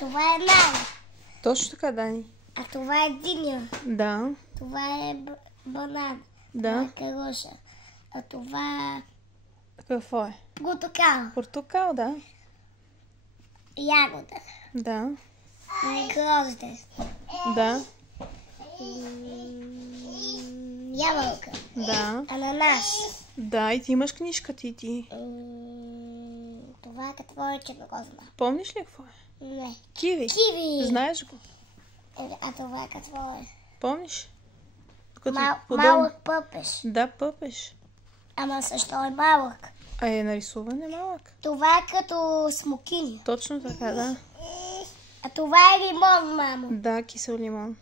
това е нана. Точно така, Дани. А това е диня. Да. Това е банан. Да. Това е кароша. А това Какво е? портокал. Портокал, да. Ягода. Да. Грозде. Да. Ябълка. Да. Ананас. Да, и ти имаш книжка ти. Това е какво е, че не го знам. Помниш ли какво е? Не. Киви. Киви. Знаеш го? А това какво е? Помниш? Малък пъпеш. Да, пъпеш. Ама също е малък. А е нарисуван малък. Това е като смокини. Точно така, да. А това е лимон, мамо. Да, кисел лимон.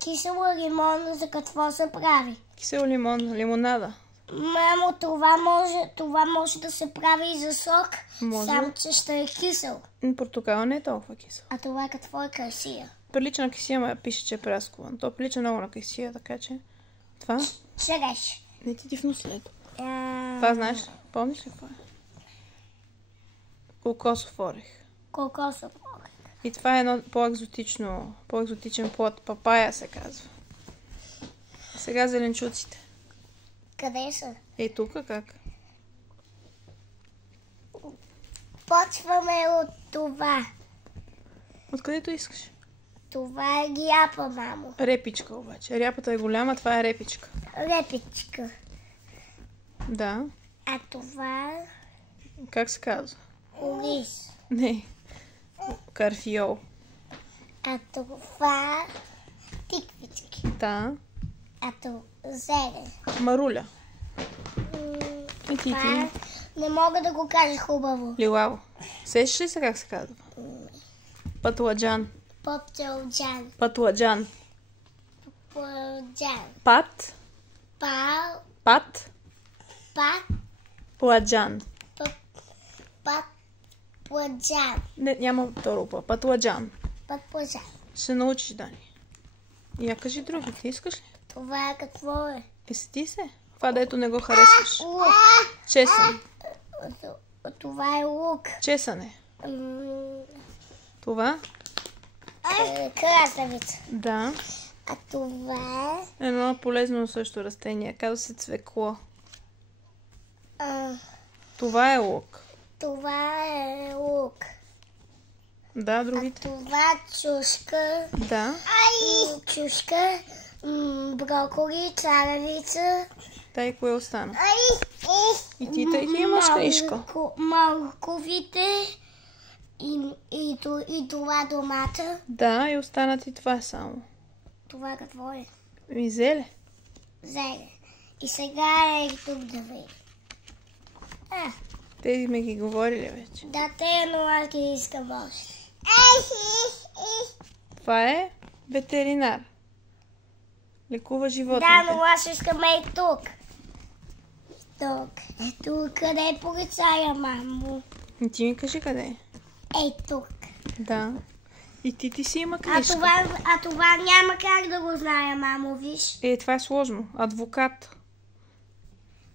Кисел лимон за какво се прави? Кисел лимон, лимонада. Мамо, това може да се прави и за сок, Може. само че ще е кисел. Портокала не е толкова кисел. А това какво е касия? Прилича на кисия, ма пише, че е пряскуван. То прилича много на кисия, така че... Това? Череш. Не ти внос лето. Това знаеш? Помниш ли какво е? Кокосов орех. Кокосов орех. И това е едно по-екзотичен плод. Папая се казва. А сега зеленчуците. Къде са? Ей, тук как? Почваме от това. Откъдето искаш. Това е ряпа, мамо. Репичка обаче. Ряпата е голяма, това е репичка. Репичка. Да. А това Как се казва? ориз. Не. Карфиол. А това тиквички. Да. А това зелен. Маруля. И ти. Това не мога да го кажа хубаво. Лилаво. Сещаш ли се как се казва? Патладжан. Попчелджан. Патладжан. Попчелджан. Пат. Пат. Пладжан. Патладжан. Не, няма второ па. Патладжан. Патладжан. Ще научиш, Дани. Я кажи други. Ти искаш ли? Това е какво е? Сети се. Това, дето не го харесваш. Лук. Чесън. Това е лук. Чесъне. Това? Краставица. Да. А това Едно полезно също растение. Казва се цвекло. Това е лук. Това е лук. Да, другите. Това е чушка. Да. Чушка. Броколи, царевица. Дай, кое остана? И ти имаш книжка. Морковите и това домата. Да, и останат и това само. Това какво е? И зеле. Зеле. И сега е тук да видим. Те ме ги говорили вече. Да, но аз ги искам още. Това е ветеринар. Лекува животните. Да, но аз искам и тук. Тук. Ето къде е полицая, мамо. И ти ми кажи къде е. Ей тук. Да. И ти си има книжка. А това няма как да го зная, мамо, виж. Това е сложно. Адвокат.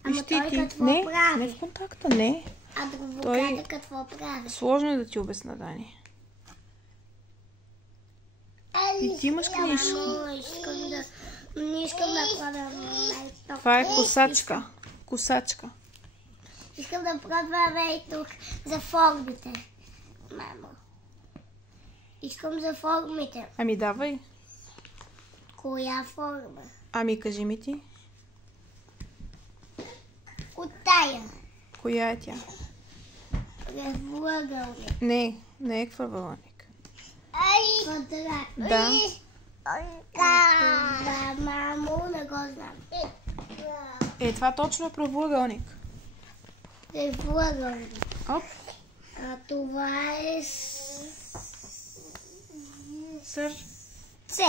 Ама той какво не, прави? Не в контакта, не. Адвоката какво прави? Сложно е да ти обясна, Дани. И ти имаш книжка. Не искам да правя. Това е косачка. Косачка. Искам да правя и тук за формите, мамо. Искам за формите. Ами давай. Коя форма? Ами кажи ми ти. От тая. Коя е тя? Кръгълник. Не е кръгълник. Квадрат. Да. Да, мамо, не го знам. Това точно е правоъгълник. Кръгълник. Оп. А това е Сър. С.